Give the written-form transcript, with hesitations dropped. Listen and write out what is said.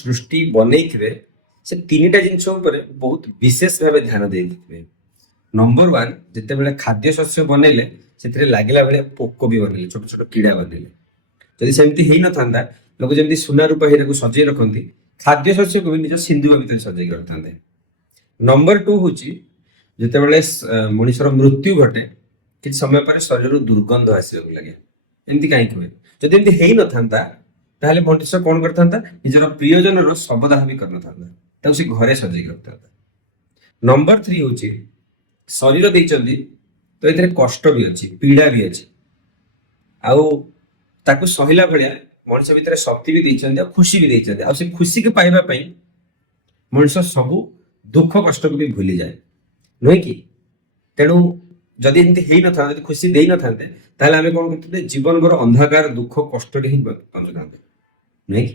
ସୃଷ୍ଟି ବନେଇଥିବେ ସେ ତିନିଟା ଜିନିଷ ଉପରେ ବହୁତ ବିଶେଷ ଭାବେ ଧ୍ୟାନ ଦେଇଥିବେ। ନମ୍ବର ୱାନ, ଯେତେବେଳେ ଖାଦ୍ୟ ଶସ୍ୟ ବନେଇଲେ ସେଥିରେ ଲାଗିଲା ଭଳିଆ ପୋକ ବି ବନେଇଲେ, ଛୋଟ ଛୋଟ କିଡ଼ା ବନେଇଲେ। ଯଦି ସେମିତି ହେଇନଥାନ୍ତା, ଲୋକ ଯେମିତି ସୁନା ରୂପା ହୀରାକୁ ସଜେଇ ରଖନ୍ତି, ଖାଦ୍ୟ ଶସ୍ୟକୁ ବି ନିଜ ସିନ୍ଦୁକ ଭିତରେ ସଜେଇକି ରଖିଥାନ୍ତେ। ନମ୍ବର ଟୁ ହଉଛି, ଯେତେବେଳେ ମଣିଷର ମୃତ୍ୟୁ ଘଟେ କିଛି ସମୟ ପରେ ଶରୀରରୁ ଦୁର୍ଗନ୍ଧ ଆସିବାକୁ ଲାଗେ। ଏମିତି କାହିଁକି ହୁଏ? ଯଦି ଏମିତି ହେଇନଥାନ୍ତା ତାହେଲେ ମଣିଷ କଣ କରିଥାନ୍ତା? ନିଜର ପ୍ରିୟଜନର ଶବଦାହ ବି କରିନଥାନ୍ତା, ତାକୁ ସେ ଘରେ ସଜେଇକି ରଖିଥାନ୍ତା। ନମ୍ବର ଥ୍ରୀ ହଉଛି, ଶରୀର ଦେଇଛନ୍ତି ତ ଏଥିରେ କଷ୍ଟ ବି ଅଛି, ପୀଡା ବି ଅଛି, ଆଉ ତାକୁ ସହିଲା ଭଳିଆ ମଣିଷ ଭିତରେ ଶକ୍ତି ବି ଦେଇଛନ୍ତି, ଆଉ ଖୁସି ବି ଦେଇଛନ୍ତି। ଆଉ ସେ ଖୁସିକୁ ପାଇବା ପାଇଁ ମଣିଷ ସବୁ ଦୁଃଖ କଷ୍ଟକୁ ବି ଭୁଲିଯାଏ, ନୁହେଁ କି? ତେଣୁ ଯଦି ଏମିତି ହେଇନଥାନ୍ତା, ଯଦି ଖୁସି ଦେଇନଥାନ୍ତେ, ତାହେଲେ ଆମେ କଣ କରୁଥିଲେ? ଜୀବନଭର ଅନ୍ଧକାର ଦୁଃଖ କଷ୍ଟରେ ହିଁ ବଞ୍ଚୁଥାନ୍ତେ, ନୁହେଁ କି?